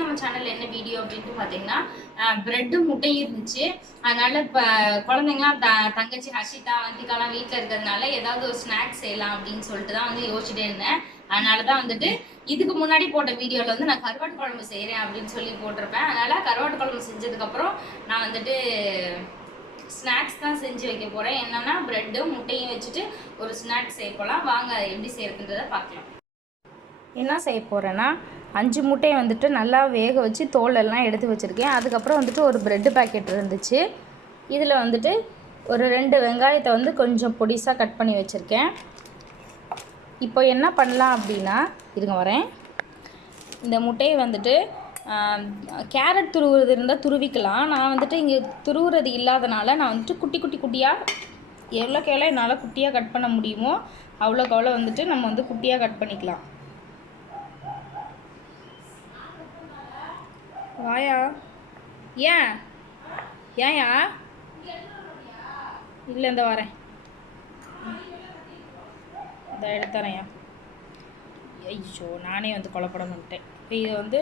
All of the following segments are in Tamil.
நம்ம சேனல்ல என்ன வீடியோ அப்படின்ட்டு பார்த்தீங்கன்னா பிரெட்டு முட்டையும் இருந்துச்சு. அதனால இப்போ குழந்தைங்களாம் த தங்கச்சி ஹர்ஷிதா வந்திகாலாம் வீட்டில் இருக்கிறதுனால ஏதாவது ஒரு ஸ்நாக்ஸ் செய்யலாம் அப்படின்னு சொல்லிட்டு தான் வந்து யோசிச்சுட்டே இருந்தேன். அதனால தான் வந்துட்டு இதுக்கு முன்னாடி போட்ட வீடியோவில் வந்து நான் கருவாட்டு குழம்பு செய்கிறேன் அப்படின்னு சொல்லி போட்டிருப்பேன். அதனால கருவாட்டு குழம்பு செஞ்சதுக்கப்புறம் நான் வந்துட்டு ஸ்நாக்ஸ் தான் செஞ்சு வைக்க போகிறேன் என்னன்னா ப்ரெட்டும் முட்டையும் வச்சுட்டு ஒரு ஸ்நாக்ஸ் செய்ய போகலாம் வாங்க எப்படி செய்யறதுன்றதை பார்க்கலாம். என்ன செய்ய போகிறேன்னா அஞ்சு முட்டையை வந்துட்டு நல்லா வேக வச்சு தோலெல்லாம் எடுத்து வச்சுருக்கேன். அதுக்கப்புறம் வந்துட்டு ஒரு ப்ரெட்டு பாக்கெட் இருந்துச்சு. இதில் வந்துட்டு ஒரு ரெண்டு வெங்காயத்தை வந்து கொஞ்சம் பொடிசாக கட் பண்ணி வச்சுருக்கேன். இப்போ என்ன பண்ணலாம் அப்படின்னா இருங்க வரேன். இந்த முட்டையை வந்துட்டு கேரட் துருவுறது இருந்தால் துருவிக்கலாம். நான் வந்துட்டு இங்கே துருவுறது இல்லாதனால நான் வந்துட்டு குட்டி குட்டி குட்டியாக எவ்வளோக்கு எவ்வளோ என்னால் குட்டியாக கட் பண்ண முடியுமோ அவ்வளோக்கு அவ்வளோ வந்துட்டு நம்ம வந்து குட்டியாக கட் பண்ணிக்கலாம். வாயா? ஏன்? ஏன்யா? இல்லை இந்த வரேன். இந்த எடுத்துறேன்யா ஐயோ நானே வந்து கொலப்படம் பண்ணிட்டேன் இதை வந்து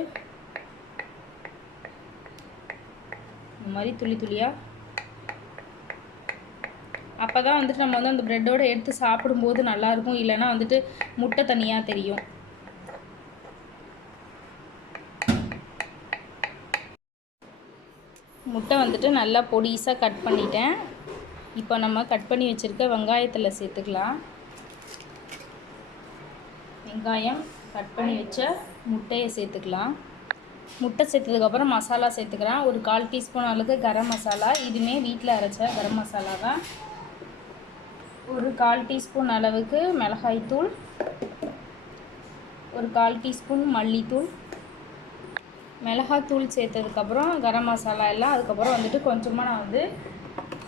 இந்த மாதிரி துளி துளியாக அப்போ தான் வந்துட்டு நம்ம வந்து அந்த ப்ரெட்டோடு எடுத்து சாப்பிடும்போது நல்லாயிருக்கும் இல்லைன்னா வந்துட்டு முட்டை தனியாக தெரியும். முட்டை வந்துட்டு நல்லா பொடிசாக கட் பண்ணிட்டேன். இப்போ நம்ம கட் பண்ணி வச்சுருக்க வெங்காயத்தில் சேர்த்துக்கலாம். வெங்காயம் கட் பண்ணி வச்ச முட்டையை சேர்த்துக்கலாம். முட்டை சேர்த்ததுக்கப்புறம் மசாலா சேர்த்துக்கிறேன். ஒரு கால் டீஸ்பூன் அளவுக்கு கரம் மசாலா. இதுவுமே வீட்டில் அரைச்ச கரம் மசாலா தான். ஒரு கால் டீஸ்பூன் அளவுக்கு மிளகாய்த்தூள். ஒரு கால் டீஸ்பூன் மல்லித்தூள். மிளகாத்தூள் சேர்த்ததுக்கப்புறம் கரம் மசாலா எல்லாம் அதுக்கப்புறம் வந்துட்டு கொஞ்சமாக நான் வந்து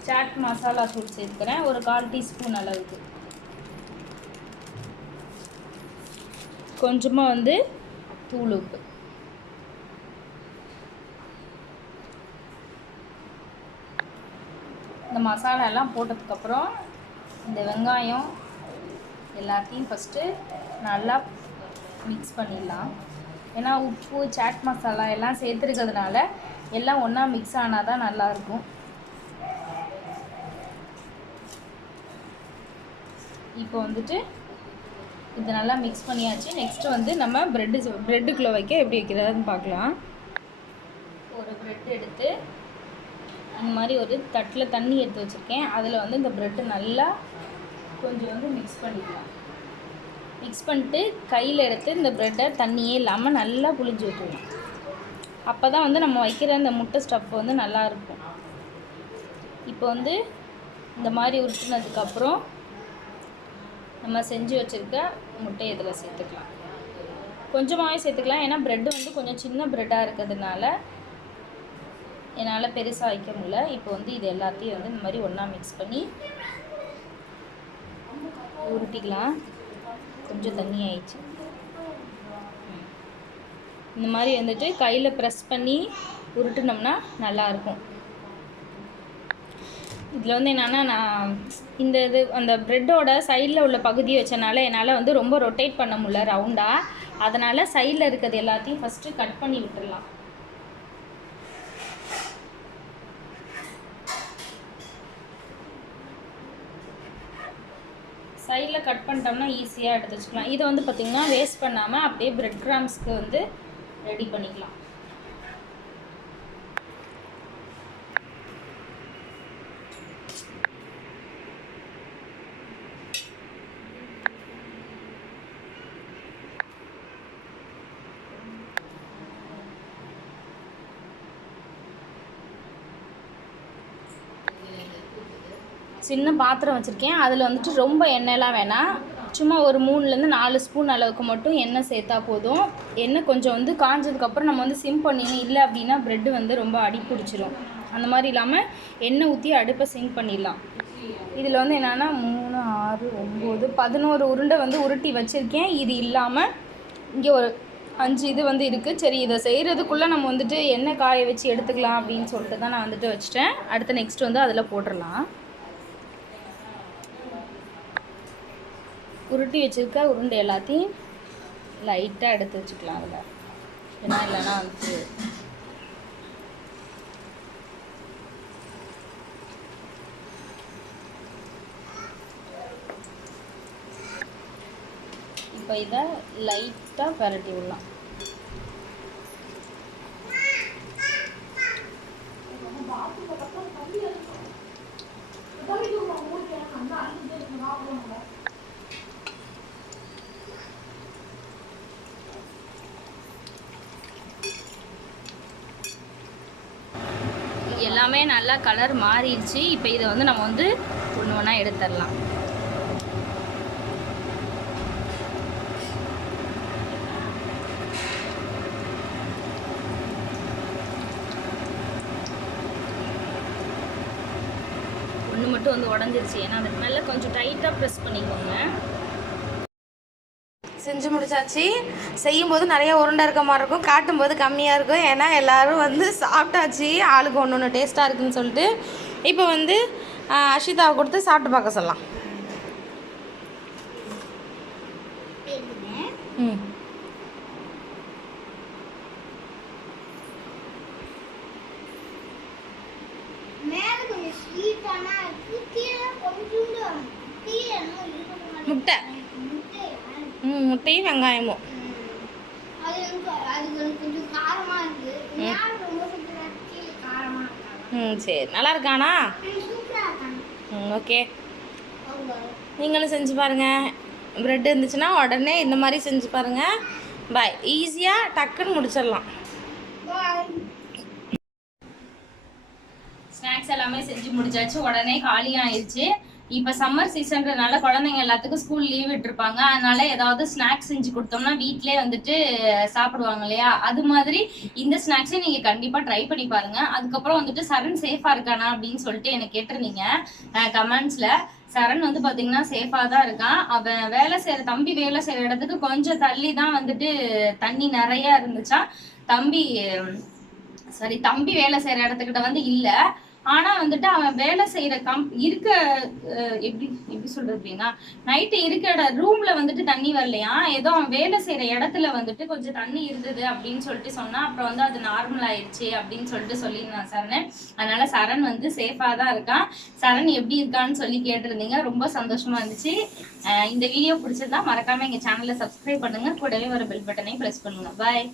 சாட் மசாலா தூள் சேர்த்துக்கிறேன். ஒரு கால் டீஸ்பூன் அளவுக்கு. கொஞ்சமாக வந்து தூள் உப்பு. இந்த மசாலா எல்லாம் போட்டதுக்கப்புறம் இந்த வெங்காயம் எல்லாத்தையும் ஃபஸ்ட்டு நல்லா மிக்ஸ் பண்ணிடலாம். ஏன்னா உப்பு சாட் மசாலா எல்லாம் சேர்த்துருக்கிறதுனால எல்லாம் ஒன்றா மிக்ஸ் ஆனால் தான் நல்லாயிருக்கும். இப்போ வந்துட்டு இது நல்லா மிக்ஸ் பண்ணியாச்சு. நெக்ஸ்ட்டு வந்து நம்ம ப்ரெட்டு ப்ரெட்டுக்குள்ளே வைக்க எப்படி வைக்கிறதுன்னு பார்க்கலாம். ஒரு ப்ரெட் எடுத்து இந்த மாதிரி ஒரு தட்டில் தண்ணி எடுத்து வச்சுருக்கேன். அதில் வந்து இந்த ப்ரெட்டு நல்லா கொஞ்சம் வந்து மிக்ஸ் பண்ணிக்கலாம். மிக்ஸ் பண்ணிட்டு கையில் எடுத்து இந்த ப்ரெட்டை தண்ணியே இல்லாமல் நல்லா புளிஞ்சு விட்டுருவோம் அப்போ தான் வந்து நம்ம வைக்கிற இந்த முட்டை ஸ்டஃப் வந்து நல்லா இருக்கும். இப்போ வந்து இந்த மாதிரி உருட்டுனதுக்கப்புறம் நம்ம செஞ்சு வச்சுருக்க முட்டையை இதில் சேர்த்துக்கலாம். கொஞ்சமாகவே சேர்த்துக்கலாம். ஏன்னா ப்ரெட்டு வந்து கொஞ்சம் சின்ன ப்ரெட்டாக இருக்கிறதுனால என்னால் பெருசாக வைக்க முடியல. இப்போ வந்து இது எல்லாத்தையும் வந்து இந்த மாதிரி ஒன்றா மிக்ஸ் பண்ணி உருட்டிக்கலாம். கொஞ்சம் தண்ணி ஆயிடுச்சு. இந்த மாதிரி வந்துட்டு கையில் ப்ரெஸ் பண்ணி உருட்டுனோம்னா நல்லாயிருக்கும் இதில் வந்து என்னென்னா நான் இந்த இது அந்த ப்ரெட்டோட சைடில் உள்ள பகுதியை வச்சனால என்னால் வந்து ரொம்ப ரொட்டேட் பண்ண முடியல ரவுண்டாக அதனால் சைடில் இருக்கிறது எல்லாத்தையும் ஃபஸ்ட்டு கட் பண்ணி விட்டுடலாம் சைடில் கட் பண்ணிட்டோம்னா ஈஸியாக எடுத்து வச்சுக்கலாம். இதை வந்து பார்த்திங்கன்னா வேஸ்ட் பண்ணாமல் அப்படியே பிரெட் கிராம்ஸ்க்கு வந்து ரெடி பண்ணிக்கலாம். சின்ன பாத்திரம் வச்சுருக்கேன். அதில் வந்துட்டு ரொம்ப எண்ணெயெலாம் வேணாம். சும்மா ஒரு மூணுலேருந்து நாலு ஸ்பூன் அளவுக்கு மட்டும் எண்ணெய் சேர்த்தா போதும். எண்ணெய் கொஞ்சம் வந்து காஞ்சதுக்கப்புறம் நம்ம வந்து சிம் பண்ணிடணும் இல்லை அப்படின்னா ப்ரெட்டு வந்து ரொம்ப அடி பிடிச்சிரும் அந்த மாதிரி இல்லாமல் எண்ணெய் ஊற்றி அடுப்பை சிம் பண்ணிடலாம். இதில் வந்து என்னென்னா மூணு ஆறு ஒம்பது பதினோரு உருண்டை வந்து உருட்டி வச்சுருக்கேன். இது இல்லாமல் இங்கே ஒரு அஞ்சு இது வந்து இருக்குது சரி இதை செய்கிறதுக்குள்ளே நம்ம வந்துட்டு எண்ணெய் காய வச்சு எடுத்துக்கலாம் அப்படின்னு சொல்லிட்டு தான் நான் வந்துட்டு வச்சுட்டேன். அடுத்து நெக்ஸ்ட் வந்து அதில் போட்டுடலாம். உருட்டி வச்சுருக்க உருண்டை எல்லாத்தையும் லைட்டாக எடுத்து வச்சுக்கலாம் அதில். ஏன்னா இல்லைன்னா வந்து இப்போ இதை லைட்டாக பரட்டி விடலாம் எல்லாமே நல்லா கலர் மாறிடுச்சு. இப்போ இதை வந்து நம்ம வந்து ஒன்று ஒன்றா எடுத்துடலாம். ஒன்று மட்டும் வந்து உடஞ்சிருச்சு. ஏன்னா அதுக்கு மேலே கொஞ்சம் டைட்டாக ப்ரெஸ் பண்ணிக்கோங்க. செஞ்சு முடிச்சாச்சு. செய்யும்போது நிறைய உருண்டை இருக்க மாதிரி இருக்கும். காட்டும்போது கம்மியாக இருக்கும். ஏன்னா எல்லாரும் வந்து சாப்பிட்டாச்சு. ஆளுக்கு ஒன்று ஒன்று டேஸ்ட்டாக இருக்குன்னு சொல்லிட்டு. இப்போ வந்து அஷிதாவை கொடுத்து சாப்பிட்டு பார்க்க சொல்லலாம். ம். முட்டை? ம் முட்டையும் வெங்காயமும் ம் சரி. நல்லா இருக்கானா ம் ஓகே. நீங்களும் செஞ்சு பாருங்கள் ப்ரெட் இருந்துச்சுன்னா உடனே இந்த மாதிரி செஞ்சு பாருங்கள் பாய். ஈஸியாக டக்குன்னு முடிச்சிடலாம். ஸ்நாக்ஸ் எல்லாமே செஞ்சு முடிச்சாச்சு. உடனே காலியாகிடுச்சு இப்போ சம்மர் சீசன்றதுனால குழந்தைங்க எல்லாத்துக்கும் ஸ்கூல் லீவ் விட்டுருப்பாங்க. அதனால ஏதாவது ஸ்நாக்ஸ் செஞ்சு கொடுத்தோம்னா வீட்டிலே வந்துட்டு சாப்பிடுவாங்க இல்லையா? அது மாதிரி இந்த ஸ்நாக்ஸை நீங்கள் கண்டிப்பாக ட்ரை பண்ணி பாருங்க. அதுக்கப்புறம் வந்துட்டு சரண் சேஃபாக இருக்கானா அப்படின்னு சொல்லிட்டு எனக்கு கேட்டிருந்தீங்க. கமெண்ட்ஸில் சரண் வந்து பாத்தீங்கன்னா சேஃபா தான் இருக்கான். அவன் வேலை செய்யற தம்பி வேலை செய்யற இடத்துக்கு கொஞ்சம் தள்ளி தான் வந்துட்டு தண்ணி நிறைய இருந்துச்சா தம்பி சாரி தம்பி வேலை செய்யற இடத்துக்கிட்ட வந்து இல்லை. ஆனா வந்துட்டு அவன் வேலை செய்யற கம் இருக்க எப்படி எப்படி சொல்றது அப்படின்னா நைட்டு இருக்கிற ரூம்ல வந்துட்டு தண்ணி வரலையா? ஏதோ அவன் வேலை செய்யற இடத்துல வந்துட்டு கொஞ்சம் தண்ணி இருந்தது அப்படின்னு சொல்லிட்டு சொன்னா அப்புறம் வந்து அது நார்மல் ஆயிடுச்சு அப்படின்னு சொல்லிட்டு சொல்லியிருந்தான் சரண். அதனால சரண் வந்து சேஃபா தான் இருக்கான். சரண் எப்படி இருக்கான்னு சொல்லி கேட்டிருந்தீங்க. ரொம்ப சந்தோஷமா இருந்துச்சு. இந்த வீடியோ பிடிச்சிருந்தா மறக்காம எங்க சேனலை சப்ஸ்கிரைப் பண்ணுங்க. கூடவே ஒரு பெல் பட்டனையும் ப்ரெஸ் பண்ணுங்க. பாய்